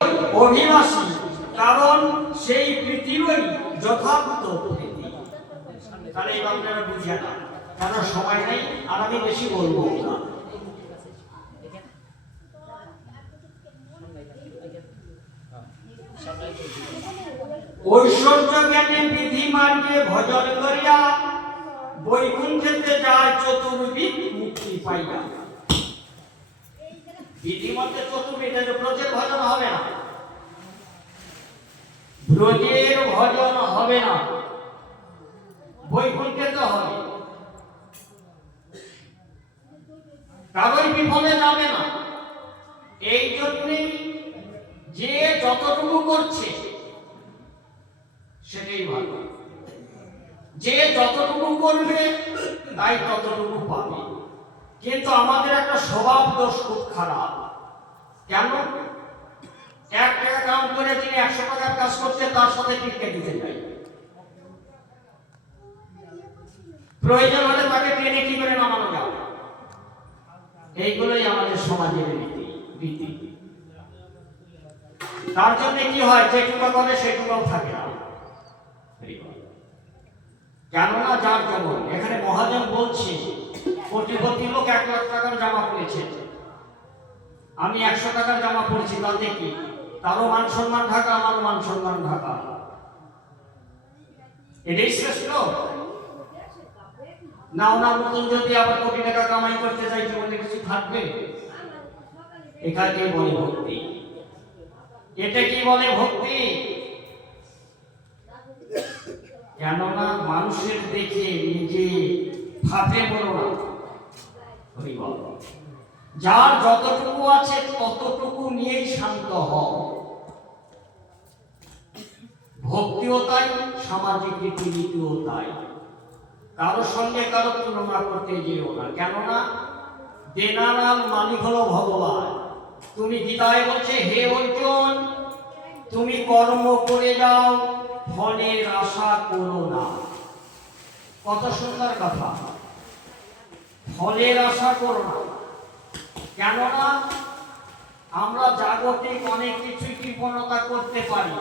অভিলাষী, কারণ সেই পৃথিবীই যথার্থ প্রীতি। তাহলে এই আপনারা বুঝিয়ে না, কেন সময় নেই আর আমি বেশি বলবো না। ঐশ্বর্য জ্ঞানে বিধি মার্গে ভজন করিয়া বৈকুণ্ঠেতে যায় চতুর্বিধ মুক্তি পাইয়া। বিধি মতে চতুর্বিধ, ব্রজের ভজন হবে না, ব্রজের ভজন হবে না, বৈকুণ্ঠেতে হবে। কারোই বিফলে যাবে না। এই জন্যে যে যতটুকু করছে সেটাই ভালো, যে যতটুকু করবে তাই ততটুকু পাবে। কিন্তু আমাদের একটা স্বভাব দোষ খুব খারাপ। কেন? 1 টাকা কাম করে তিনি 100 টাকার কাজ করছে, তার সাথে টিকে দিতে চাই। প্রয়োজন হলে তাকে টেনে কি করে নামানো যাবে। এইগুলোই আমাদের সমাজের রীতি। তার জন্য কি হয়, যেটুকু করে সেটুকু থাকে না। কেননা যার যেমন, এখানে মহাজন বলছে কোটিপতি লোক 1 লাখ টাকার জামা পরেছে, আমি 100 টাকার জামা পরেছি, তাতে কি? তারও মান সম্মান ঢাকা, আমারও মান সম্মান ঢাকা। এটাই শ্রেষ্ঠ না? ওনার মতন যদি আবার কোটি টাকা কামাই করতে চাই, জীবনে কিছু থাকবে? এটাকে বলে ভক্তি। এটা কি বলে ভক্তি? কেননা মানুষের দেখে নিজে ফাঁপে বলো না। যার যতটুকু আছে ততটুকু নিয়েই শান্ত হও। ভক্তিও তাই, সামাজিক রীতিনীতিও তাই। কারোর সঙ্গে কারো তুলনা করতে যেও না। কেননা দেনার মালিক হলো ভগবান। তুমি গীতায় বলছে, হে অর্জুন, তুমি কর্ম করে যাও, ফলের আশা করো না। কত সুন্দর কথা, ফলের আশা করো না। কেননা আমরা জাগতিক অনেক কিছু কৃপণতা করতে পারি,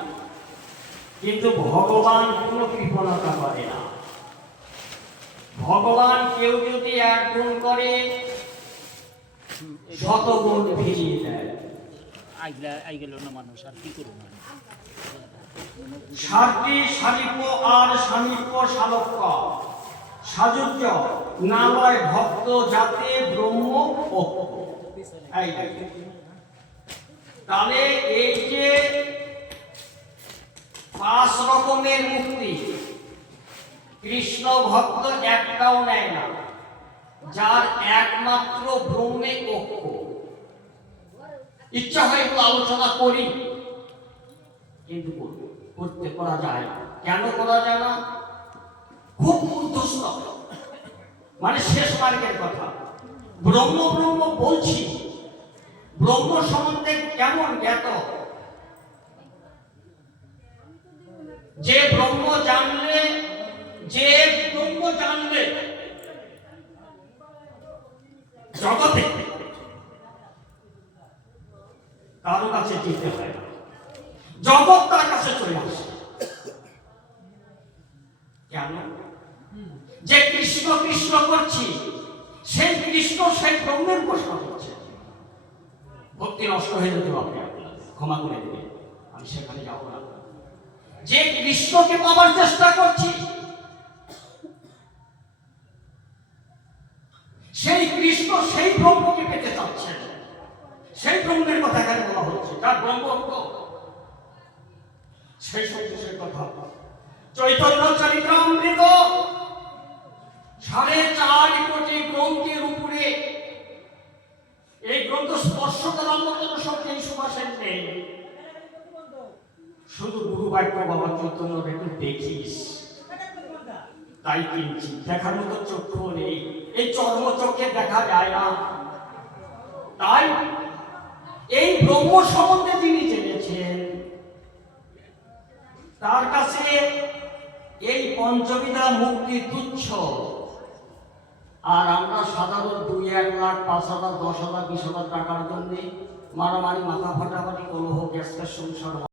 কিন্তু ভগবান কোনো কৃপণতা করে না। ভগবান কেউ যদি 1 গুণ করে 100 গুণ ফিরিয়ে দেয়। সারটি সারিপ আর সামিপ্য সালক্য সাজুজ্য নালয় ভক্ত যাতে ব্রহ্ম পক্ষ। তাহলে এই যে 5 রকমের মুক্তি, কৃষ্ণ ভক্ত একটাও নেয় না, যার একমাত্র ব্রহ্মে পক্ষ। ইচ্ছা হয় একটু আলোচনা করি, কিন্তু করা যায় না। কেন করা যায় না? খুব উদ্ধস্ত, মানে শেষ মার্গের কথা। ব্রহ্ম ব্রহ্ম বলছি, ব্রহ্ম সম্বন্ধে কেমন জ্ঞাত? যে ব্রহ্ম জানলে জগতে কারো কাছে যেতে হয় না, জগৎ তার কাছে চলে আসে। কেন? যে কৃষ্ণ কৃষ্ণ করছি, সেই কৃষ্ণ সেই ব্রহ্মের প্রশ্ন করছে। ভক্তি নষ্ট হয়ে যেতে পারে, ক্ষমা করে দেবে, আমি সেখানে যাবো না। যে কৃষ্ণকে পাওয়ার চেষ্টা করছি, সেই কৃষ্ণ সেই ব্রহ্মকে পেতে চাচ্ছেন। সেই ব্রহ্মের কথা এখানে বলা হচ্ছে, যার ব্রহ্মত্ব, সেই সন্দেশের কথা। চৈতন্য চরিতামৃত 4.5 কোটি গ্রন্থের উপরে এই গ্রন্থ স্পর্শ করার মতো শক্তি সুভাষের নেই। শুধু গুরু বাক্য বাবা চৈতন্য একটু দেখিস, তাই কিনছি। দেখার মতো চক্ষু নেই, এই চর্ম চোখে দেখা যায় না। তাই এই ব্রহ্ম সম্বন্ধে যিনি জেনেছেন, তার কাছে এই পঞ্চবিধা মুক্তি তুচ্ছ। আর আমরা সাধারণ 2-1 লাখ 5,000 10,000 20,000 টাকার জন্য মারামারি, মাথা ফাটাফাটি, কলহ, গ্যাসের সংসার